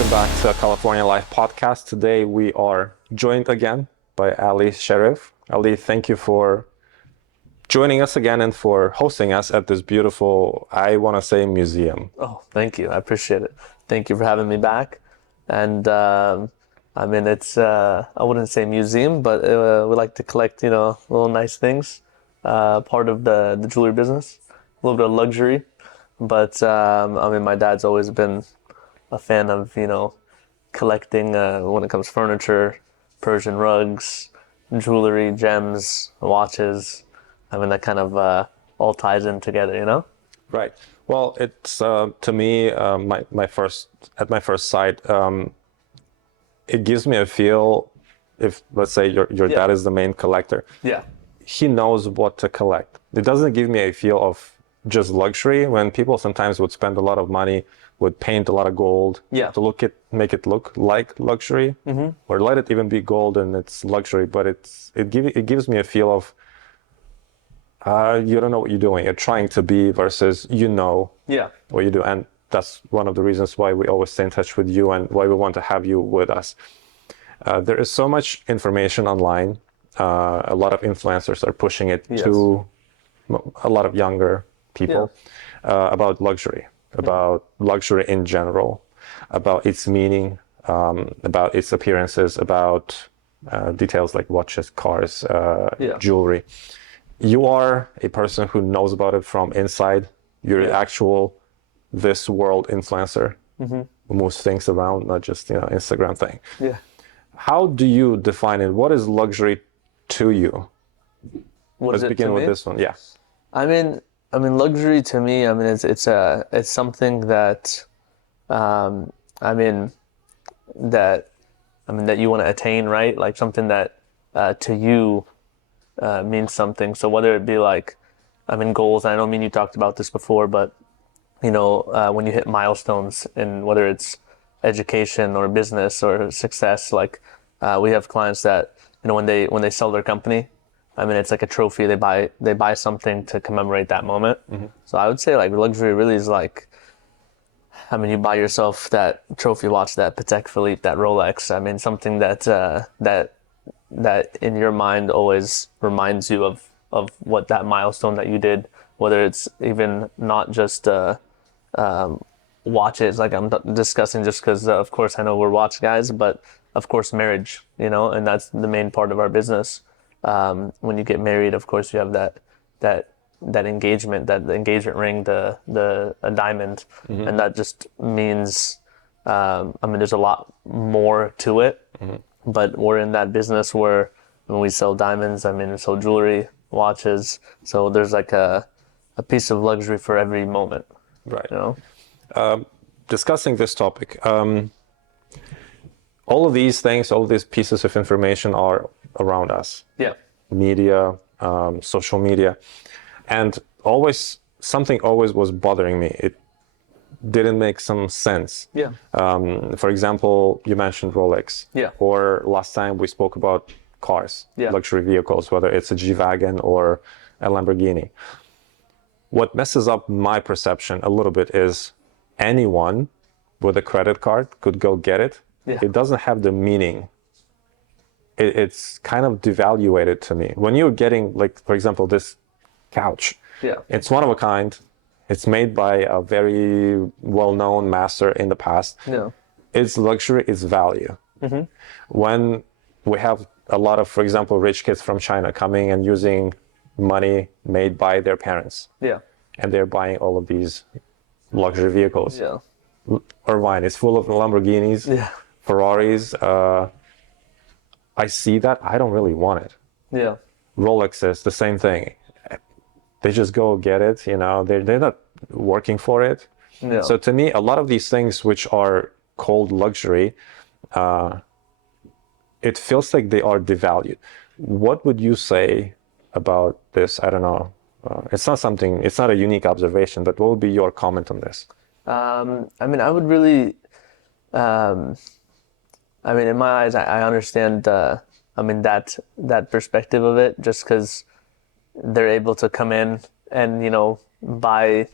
welcome back to California Life Podcast. Today we are joined again by Ali Sharif. Ali, thank you for joining us again and for hosting us at this beautiful, I want to say, museum. Oh, thank you. I appreciate it. Thank you for having me back. And I mean, it's, I wouldn't say museum, but we like to collect, little nice things. Part of the jewelry business, a little bit of luxury. But I mean, my dad's always been a fan of, collecting when it comes to furniture, Persian rugs, jewelry, gems, watches. I mean, that kind of all ties in together, Right. Well, it's to me, my first sight, it gives me a feel. If let's say your dad is the main collector, he knows what to collect. It doesn't give me a feel of just luxury when people sometimes would spend a lot of money, would paint a lot of gold to make it look like luxury, or let it even be gold and it's luxury. But it gives me a feel of you don't know what you're doing. You're trying to be versus what you do, and that's one of the reasons why we always stay in touch with you and why we want to have you with us. There is so much information online. A lot of influencers are pushing it to a lot of younger people about luxury, about luxury in general, about its meaning, about its appearances, about details like watches, cars, jewelry. You are a person who knows about it from inside. You're an actual this world influencer who moves things around, not just Instagram thing. Yeah. How do you define it? What is luxury to you? Let's begin with this one. Yeah. I mean, luxury to me, I mean, it's something that, that you want to attain, right? Like something that to you means something. So whether it be like, goals. I know you talked about this before, but when you hit milestones in whether it's education or business or success, like we have clients that when they sell their company. I mean, it's like a trophy. They buy something to commemorate that moment. So I would say like luxury really is like, you buy yourself that trophy watch, that Patek Philippe, that Rolex. I mean, something that that in your mind always reminds you of what that milestone that you did. Whether it's even not just watches, like I'm discussing, just because of course I know we're watch guys, but of course marriage, and that's the main part of our business. When you get married, of course, you have that engagement, the engagement ring, a diamond, and that just means, there's a lot more to it. But we're in that business where when we sell diamonds, we sell jewelry, watches. So there's like a piece of luxury for every moment. Right. Discussing this topic, all of these things, all of these pieces of information are around us. Yeah. Media, social media. And something always was bothering me. It didn't make some sense. Yeah. For example, you mentioned Rolex. Yeah. Or last time we spoke about cars, luxury vehicles, whether it's a G-Wagon or a Lamborghini. What messes up my perception a little bit is anyone with a credit card could go get it. Yeah. It doesn't have the meaning. It's kind of devaluated to me. When you're getting, like, for example, this couch, it's one of a kind. It's made by a very well-known master in the past. Yeah. It's luxury, it's value. When we have a lot of, for example, rich kids from China coming and using money made by their parents. Yeah. And they're buying all of these luxury vehicles. Yeah. Irvine is full of Lamborghinis, Ferraris. I see that. I don't really want it. Yeah. Rolex is the same thing. They just go get it, they're not working for it. Yeah. So to me, a lot of these things which are called luxury, it feels like they are devalued. What would you say about this? I don't know. It's not a unique observation, but what would be your comment on this? I would really, in my eyes, I understand, that perspective of it, just because they're able to come in and, buy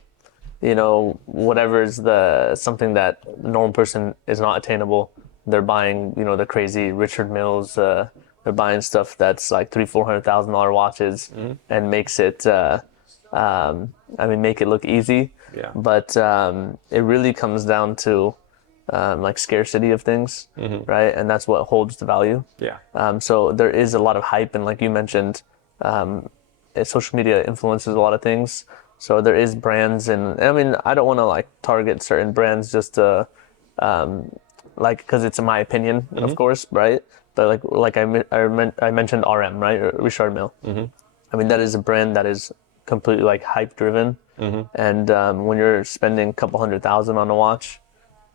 you know, whatever is something that the normal person is not attainable. They're buying, you know, the crazy Richard Milles. They're buying stuff that's like $300,000-$400,000 watches, and makes it, make it look easy. Yeah. But it really comes down to like scarcity of things, right? And that's what holds the value. Yeah. So there is a lot of hype, and like you mentioned, social media influences a lot of things. So there is brands, and I mean, I don't want to like target certain brands just to, like, because it's my opinion, of course, right? But like I mentioned RM, right? Or Richard Mille. I mean, that is a brand that is completely like hype driven, and when you're spending a couple $100,000 on a watch,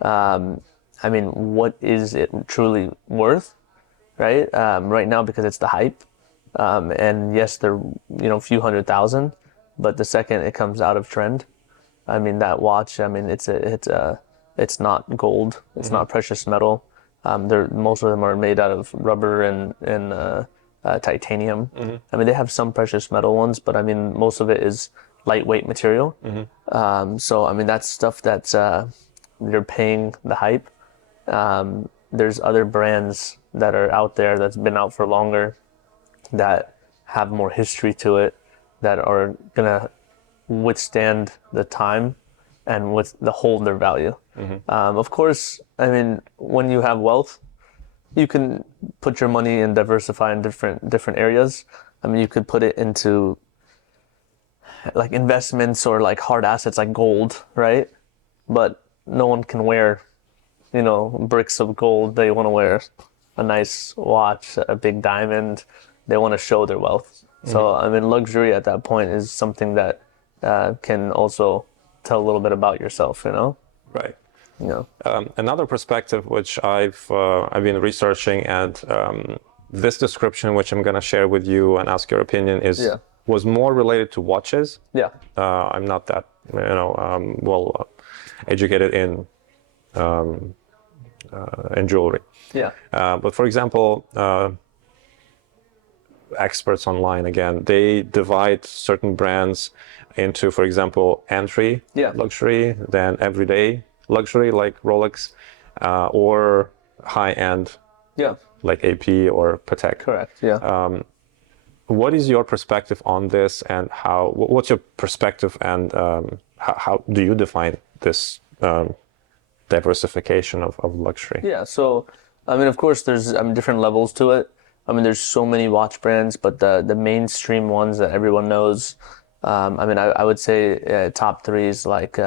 I mean, what is it truly worth, right? Right now, because it's the hype, and yes, they're, you know, a few $100,000, but the second it comes out of trend, I mean, that watch, I mean, it's not gold, it's not precious metal. Most of them are made out of rubber and titanium. I mean, they have some precious metal ones, but I mean, most of it is lightweight material. So I mean, that's stuff that's you're paying the hype. There's other brands that are out there that's been out for longer, that have more history to it, that are gonna withstand the time and hold their value. Of course, I mean, when you have wealth, you can put your money and diversify in different areas. I mean, you could put it into like investments or like hard assets like gold, right? But no one can wear, you know, bricks of gold. They want to wear a nice watch, a big diamond. They want to show their wealth. So, I mean, luxury at that point is something that can also tell a little bit about yourself, you know? Right. You know? Another perspective which I've been researching, and this description, which I'm going to share with you and ask your opinion, was more related to watches. Yeah. I'm not that, you know, well educated in jewelry. Yeah. But for example, experts online, again, they divide certain brands into, for example, entry luxury, then everyday luxury like Rolex, or high-end like AP or Patek. Correct. Yeah. What is your perspective on this, and what's your perspective, and how do you define this diversification of luxury? Yeah. So, I mean, of course, there's different levels to it. I mean, there's so many watch brands, but the mainstream ones that everyone knows, I mean, I would say top three is like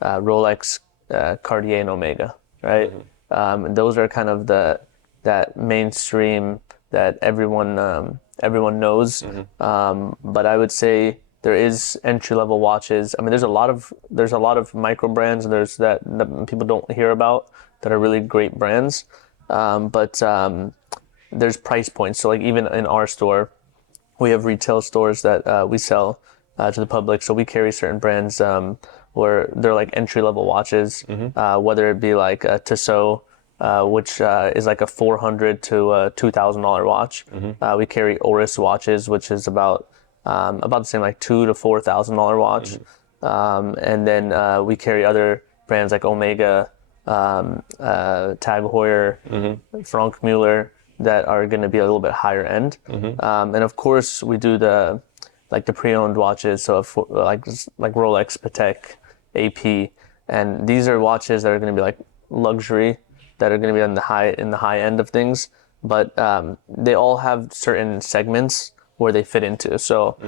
Rolex, Cartier, and Omega, right? Those are kind of that mainstream that everyone knows. But I would say there is entry level watches. I mean, there's a lot of micro brands that people don't hear about that are really great brands. But there's price points. So like even in our store, we have retail stores that we sell to the public. So we carry certain brands where they're like entry level watches, whether it be like a Tissot, which is like a $400 to $2,000 watch. We carry Oris watches, which is about the same, like $2,000 to $4,000 watch. And then we carry other brands like Omega, Tag Heuer, Franck Muller, that are going to be a little bit higher end. And of course, we do the pre-owned watches, so like Rolex, Patek, AP, and these are watches that are going to be like luxury, that are going to be in the high end of things. But they all have certain segments where they fit into. So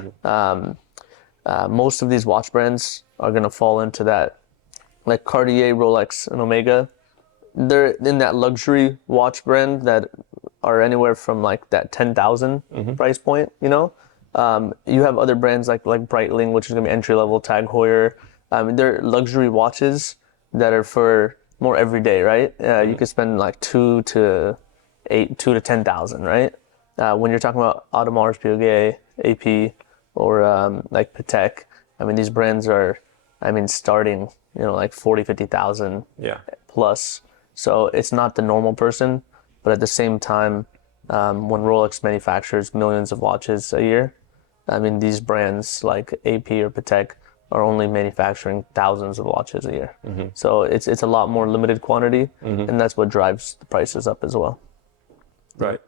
most of these watch brands are going to fall into that, like Cartier, Rolex, and Omega. They're in that luxury watch brand that are anywhere from like that 10,000 price point, you know? You have other brands like Breitling, which is gonna be entry level, Tag Heuer. They're luxury watches that are for more everyday, right? You could spend like 2 to 10,000, right? When you're talking about Audemars Piguet, AP, or like Patek, I mean, these brands are, starting, like 40, 50,000 plus. So it's not the normal person, but at the same time, when Rolex manufactures millions of watches a year, I mean, these brands like AP or Patek are only manufacturing thousands of watches a year. So it's a lot more limited quantity, and that's what drives the prices up as well. Right.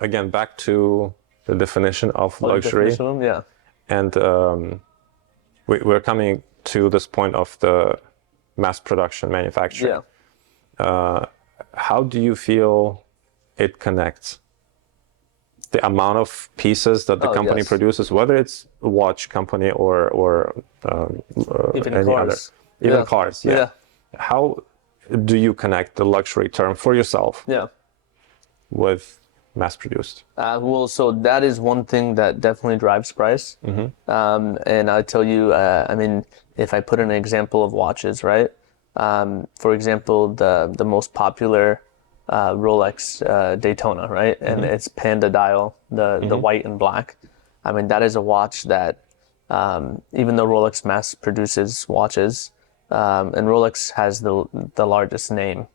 Again, back to the definition of luxury. Definition of them, yeah. And we're coming to this point of the mass production manufacturing. Yeah. How do you feel it connects? The amount of pieces that the company produces, whether it's a watch company or Even any cars. other, even cars. Yeah. How do you connect the luxury term for yourself with mass produced? Well, so that is one thing that definitely drives price. And I tell you, I mean, if I put an example of watches, right? For example, the most popular Rolex Daytona, right? And it's Panda dial, the white and black. I mean, that is a watch that, even though Rolex mass produces watches, and Rolex has the largest name,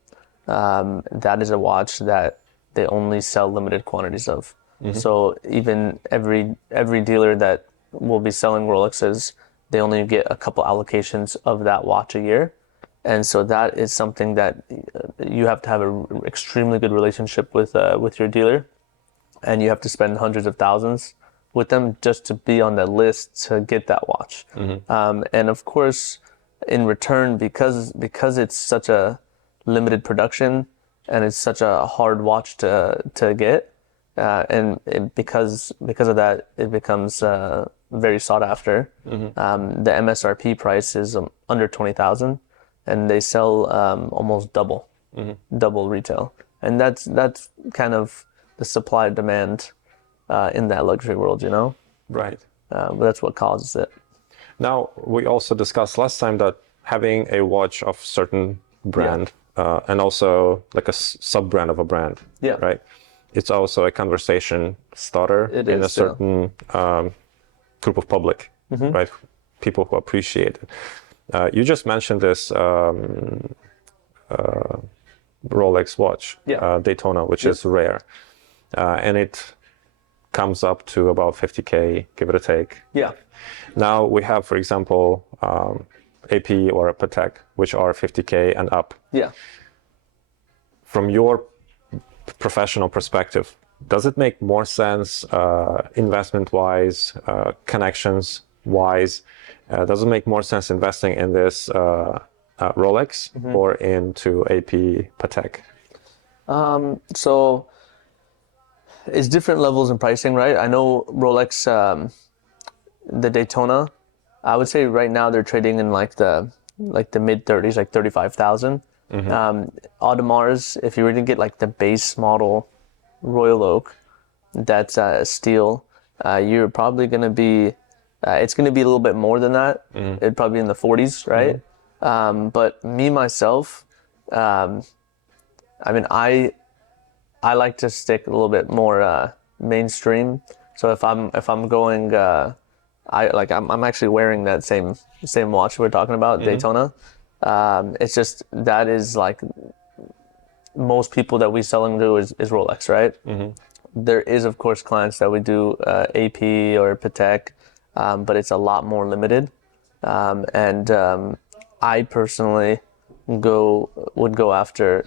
that is a watch that they only sell limited quantities of. So even every dealer that will be selling Rolexes, they only get a couple allocations of that watch a year. And so that is something that you have to have an extremely good relationship with your dealer, and you have to spend hundreds of thousands with them just to be on that list to get that watch. And of course, in return, because it's such a limited production and it's such a hard watch to get, because of that, it becomes very sought after. The MSRP price is under 20,000. And they sell almost double retail, and that's kind of the supply demand in that luxury world, you know. Right. But that's what causes it. Now, we also discussed last time that having a watch of certain brand and also like a sub brand of a brand, right? It's also a conversation starter in a certain group of public, right? People who appreciate it. You just mentioned this Rolex watch, Daytona, which is rare. And it comes up to about 50K, give it a take. Yeah. Now we have, for example, AP or a Patek, which are 50K and up. Yeah. From your professional perspective, does it make more sense investment-wise, connections-wise? Does it make more sense investing in this Rolex or into AP Patek? So it's different levels in pricing, right? I know Rolex, the Daytona, I would say right now they're trading in like the mid 30s, like 35,000. Audemars, if you were to get like the base model Royal Oak, that's steel, you're probably going to be, it's going to be a little bit more than that. It'd probably be in the 40s, right? But me, myself, I mean, I like to stick a little bit more mainstream. So if I'm going, I'm actually wearing that same watch we're talking about, Daytona. It's just that is like most people that we sell them to is Rolex, right? There is of course clients that we do AP or Patek, but it's a lot more limited. I personally would go after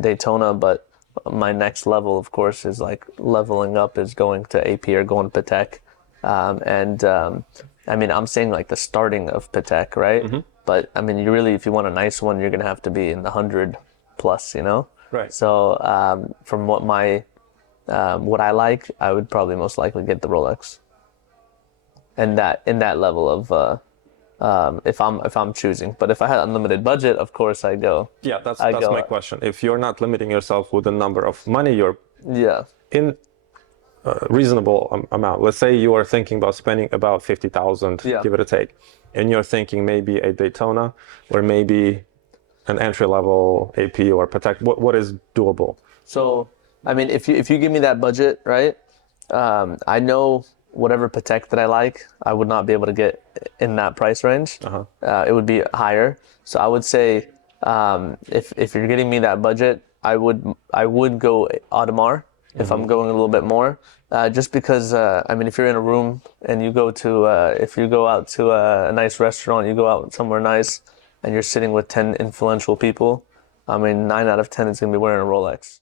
Daytona, but my next level, of course, is like leveling up is going to AP or going to Patek. I mean, I'm saying like the starting of Patek, right? But I mean, if you want a nice one, you're gonna have to be in the 100 plus, Right. So from what I like, I would probably most likely get the Rolex. And in that level of if I'm choosing, but if I had unlimited budget, of course I go. Yeah, that's my question. If you're not limiting yourself with the number of money you're in reasonable amount, let's say you are thinking about spending about 50,000, give it a take, and you're thinking maybe a Daytona or maybe an entry level AP or Patek. What is doable? So, I mean, if you give me that budget, right? I know whatever Patek that I like, I would not be able to get in that price range. It would be higher. So I would say, if you're getting me that budget, I would go Audemars if I'm going a little bit more. Just because, I mean, if you're in a room and you go to, if you go out to a nice restaurant, you go out somewhere nice, and you're sitting with 10 influential people, I mean, 9 out of 10 is going to be wearing a Rolex.